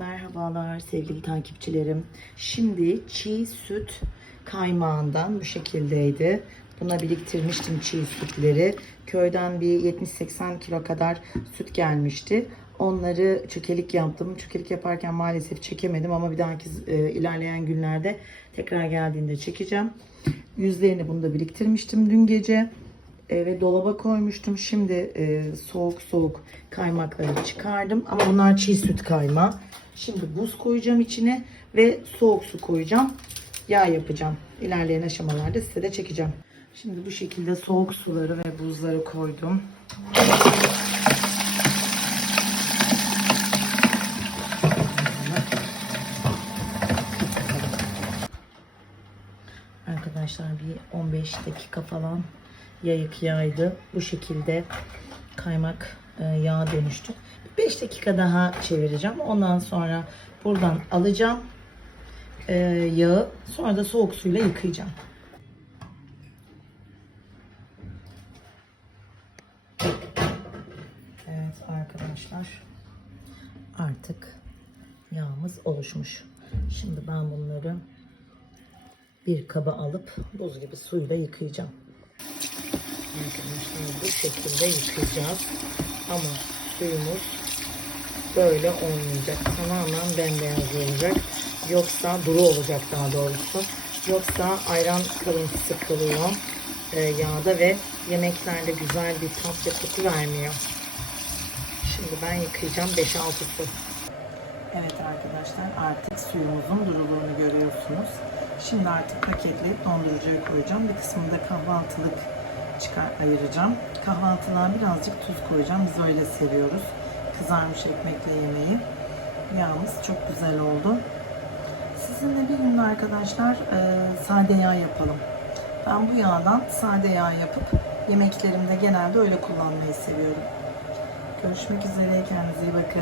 Merhabalar sevgili takipçilerim. Şimdi çiğ süt kaymağından bu şekildeydi. Buna biriktirmiştim çiğ sütleri. Köyden bir 70-80 kilo kadar süt gelmişti. Onları çökelik yaptım. Çökelik yaparken maalesef çekemedim ama bir dahaki e, ilerleyen günlerde tekrar geldiğinde çekeceğim. Yüzlerini bunu da biriktirmiştim dün gece. E, ve dolaba koymuştum. Şimdi e, soğuk soğuk kaymakları çıkardım. Ama bunlar çiğ süt kaymağı. Şimdi buz koyacağım içine ve soğuk su koyacağım. Yağ yapacağım. İlerleyen aşamalarda size de çekeceğim. Şimdi bu şekilde soğuk suları ve buzları koydum. Arkadaşlar bir 15 dakika falan yayık yaydı. Bu şekilde kaymak e, yağa dönüştü. 5 dakika daha çevireceğim. Ondan sonra buradan alacağım e, yağı. Sonra da soğuk suyla yıkayacağım. Evet arkadaşlar artık yağımız oluşmuş. Şimdi ben bunları bir kaba alıp buz gibi suyla yıkayacağım. Arkadaşlar bu şekilde yıkayacağız. Ama suyumuz böyle olmayacak. Tamamen bembeyaz olacak. Yoksa duru olacak daha doğrusu. Yoksa ayran kalıntısı kalıyor e, yağda ve yemeklerde güzel bir tat ve koku vermiyor. Şimdi ben yıkayacağım 5-6 su. Evet arkadaşlar artık suyumuzun duruluğunu görüyorsunuz. Şimdi artık paketleyip dondurucuya koyacağım. Bir kısmını da kahvaltılık çıkar ayıracağım. Kahvaltılığa birazcık tuz koyacağım. Biz öyle seviyoruz. Kızarmış ekmekle yemeği. Yağımız çok güzel oldu. Sizinle bir gün arkadaşlar e, sade yağ yapalım. Ben bu yağdan sade yağ yapıp yemeklerimde genelde öyle kullanmayı seviyorum. Görüşmek üzere. Kendinize iyi bakın.